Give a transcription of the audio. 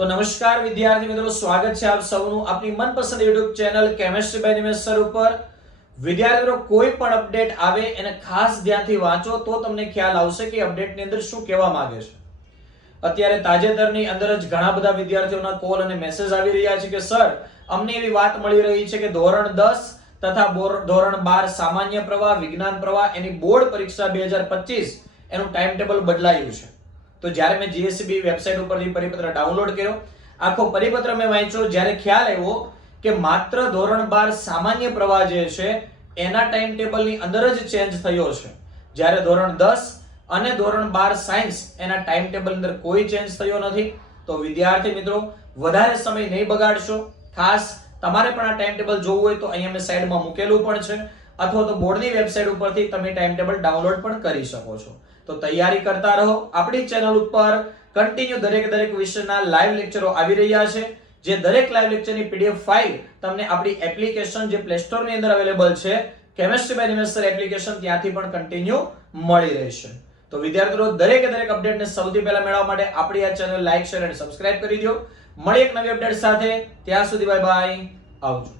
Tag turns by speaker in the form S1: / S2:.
S1: તો નમસ્કાર વિદ્યાર્થી મિત્રો, સ્વાગત છે આપ સૌનું આપની મનપસંદ YouTube channel chemistry by Nimesh ઉપર. વિદ્યાર્થી મિત્રો, કોઈ પણ અપડેટ આવે, એને ખાસ ધ્યાનથી વાંચો તો તમને ખ્યાલ આવશે કે અપડેટની અંદર શું કહેવા માંગે છે. અત્યારે તાજેતરની અંદર જ ઘણા બધા વિદ્યાર્થીઓના કોલ અને મેસેજ આવી રહ્યા છે કે સર અમને એવી વાત મળી રહી છે કે ધોરણ દસ તથા ધોરણ બાર સામાન્ય પ્રવાહ, વિજ્ઞાન પ્રવાહ, એની બોર્ડ પરીક્ષા બે હજાર પચીસ, એનું ટાઈમ ટેબલ બદલાયું છે. તો જ્યારે મેં જીએસસીબી વેબસાઇટ ઉપરથી પરિપત્ર ડાઉનલોડ કર્યો, આખો પરિપત્ર મેં વાંચ્યો, જ્યારે ખ્યાલ આવ્યો કે માત્ર ધોરણ બાર સામાન્ય પ્રવાહ જે છે, એના ટાઈમ ટેબલની અંદર જ ચેન્જ થયો છે. જ્યારે ધોરણ દસ અને ધોરણ બાર સાયન્સ એના ટાઈમ ટેબલ અંદર કોઈ ચેન્જ થયો નથી. તો વિદ્યાર્થી મિત્રો, વધારે સમય નહીં બગાડશો. ખાસ તમારે પણ આ ટાઈમ ટેબલ જોવું હોય તો અહીંયા મેં સાઈડમાં મૂકેલું પણ છે. અથવા તો બોર્ડની વેબસાઇટ ઉપરથી તમે ટાઈમ ટેબલ ડાઉનલોડ પણ કરી શકો છો. તો તૈયારી કરતા રહો. આપણી ચેનલ ઉપર કન્ટિન્યુ દરેક દરેક વિષયના લાઈવ લેક્ચરો આવી રહ્યા છે. જે દરેક લાઈવ લેક્ચરની પીડીએફ ફાઇલ તમને આપણી એપ્લિકેશન જે પ્લે સ્ટોરની અંદર અવેલેબલ છે કેમેસ્ટ્રી બાય નિમેસ્ટર એપ્લિકેશન ત્યાંથી પણ કન્ટિન્યુ મળી રહેશે. તો વિદ્યાર્થીઓ, દરેક દરેક અપડેટને સૌથી પહેલા મેળવવા માટે આપણી આ ચેનલ લાઈક શેર અને સબસ્ક્રાઇબ કરી દો. મળી એક નવી અપડેટ સાથે. ત્યાં સુધી બાય બાય આવજો.